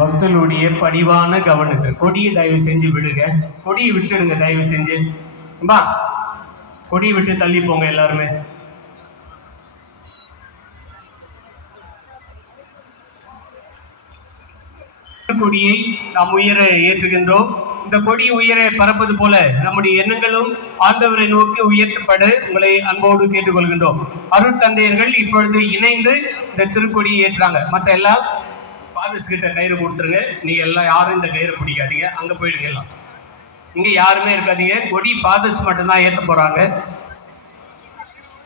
பக்தர்களுடைய பணிவான கவனத்தை கொடியை தயவு செஞ்சு விடுங்க. கொடியை விட்டுடுங்க தயவு செஞ்சு. கொடியை விட்டு தள்ளி போங்க எல்லாருமே. கொடியை நாம் உயர ஏற்றுகின்றோம். இந்த கொடி உயர பறப்பது போல நம்முடைய எண்ணங்களும் ஆண்டவரை நோக்கி உயர்த்தப்பட உங்களை அன்போடு கேட்டுக்கொள்கின்றோம். அருட்தந்தையர்கள் இப்பொழுது இணைந்து இந்த திருக்கொடியை ஏற்றுறாங்க. மற்ற எல்லாம் ஃபாதர்ஸ் கிட்ட கயிறு கொடுத்துருங்க. நீங்க எல்லாம் யாரும் இந்த கயிறு பிடிக்காதீங்க, அங்க போயிடுங்க. எல்லாம் இங்க யாருமே இருக்காதீங்க. கொடி ஃபாதர்ஸ் மட்டும்தான் ஏற்ற போறாங்க.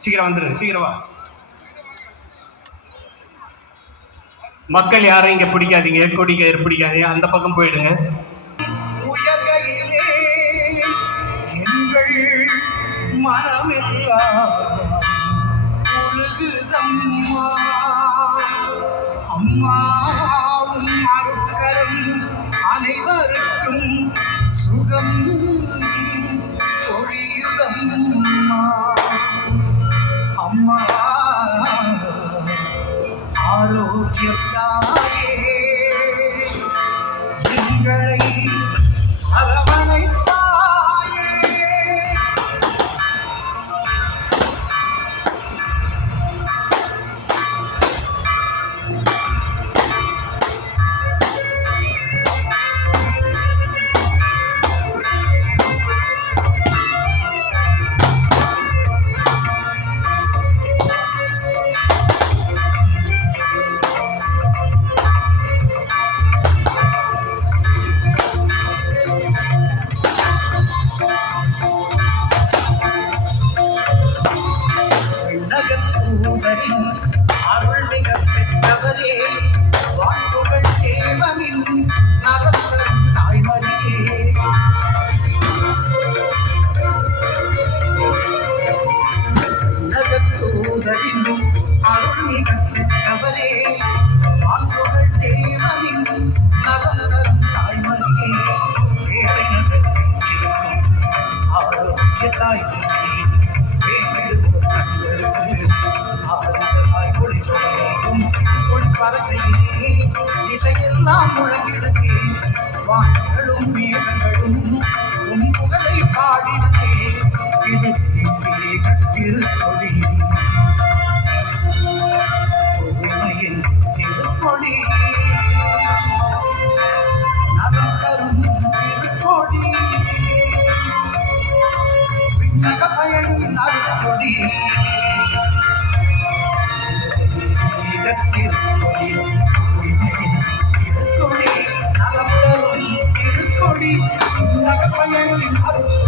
சீக்கிரம் வந்துருங்க, சீக்கிரமா. மக்கள் யாரும் இங்க பிடிக்காதீங்க, கொடி கயிறு பிடிக்காதீங்க, அந்த பக்கம் போயிடுங்க. அம்மாவும் அருட்கரம் அனைவருக்கும் சுகம் பொழியுதம்மா. அம்மா ஆரோக்கியத்தாயே எங்களை அரவணைத்தாயே. அருள் மிக பெற்றவரே, வாக்குகள் தேவனின் நலம் தரும் தாய்மரியே. நகத்தூதரின் அருள் மிக பெற்றவரே, வாக்குகள் தேவனின் நலம் தரும் தாய்மரியே. ஏழை நகர்த்திருக்கும் ஆரோக்கிய தாய்மரியே, இசையெல்லாம் முழங்கிடத்தே வான்களும் மேகங்களும் உன் புகழை பாடிடத்தே. இது திருக்கொடி, தூய்மையின் திருக்கொடி, நலம் தரும் திருக்கொடி, விண்ணக பயணியின் அருட்கொடி. திருக்கொடி, தூய்மையின் திருக்கொடி, நலம் தரும் திருக்கொடி, விண்ணக பயணியின் அருட்கொடி.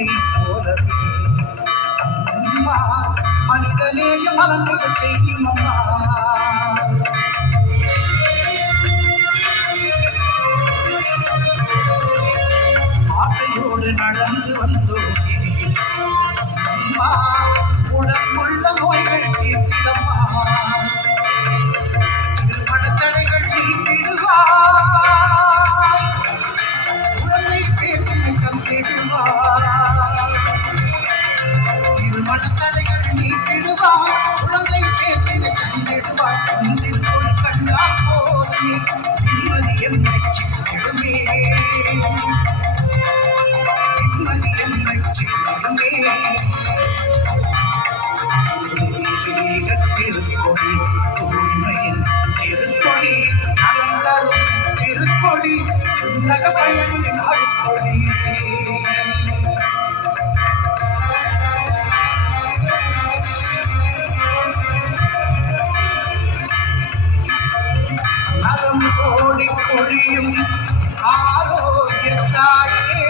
உம்மை போலவே அம்மா மனிதநேய மலர்ந்த செய்யும் அம்மா ஆசையோடு நடந்து வந்தோமே அம்மா உடம்புள்ள நோய்கள் தீர்த்திடம்மா திருமண தடைகள் நீக்கிடுவாய் குழந்தை பேரும் தந்திடுவாய் திருமண தடைகள் நீக்கிடுவாய் குழந்தை பேற்றினை தந்திடுவாய் திருப்பொழி கண்டால் போதுமே நிம்மதி என்னை சிக்கிடுமே நிம்மதி என்னை சிக்கிடுமே திருக்கொடி தூய்மையின் திருக்கொடி நலந்தரும் திருக்கொடி உன்னக பயணியின் அருக்கொடி நலம் கோடி பொழியும் ஆரோக்கியத்தாயே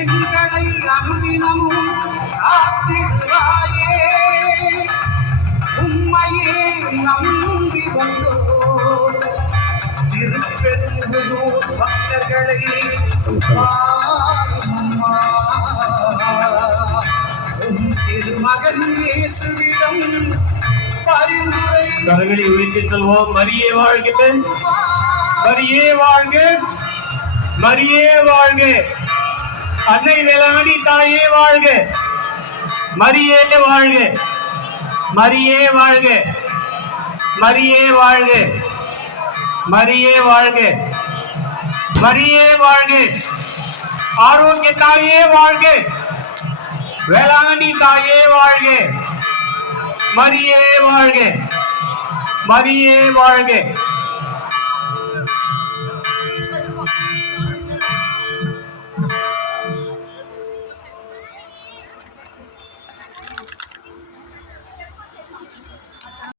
எங்களை அனுதினமும் காத்திடுவாயே உம்மையே நம்பி வந்தோ திருப்பெரும்புதூர் பக்தர்களை பாரும் அம்மா. உம் திருமகன் இயேசுவிடம் பரிந்துரை கரங்களை உயர்த்தி சொல்வோம். மரியே வாழ்க, மரியே வாழ்க, மரியே வாழ்க. அன்னை வேளாங்கண்ணி தாயே வாழ்க, மரியே வாழ்க, மரியே வாழ்க, மரியே வாழ்க, மரியே வாழ்க, மரியே வாழ்க. ஆரோக்கிய தாயே வாழ்க, வேளாங்கண்ணி தாயே வாழ்க, மரியே வாழ்க, மரியே வாழ்க.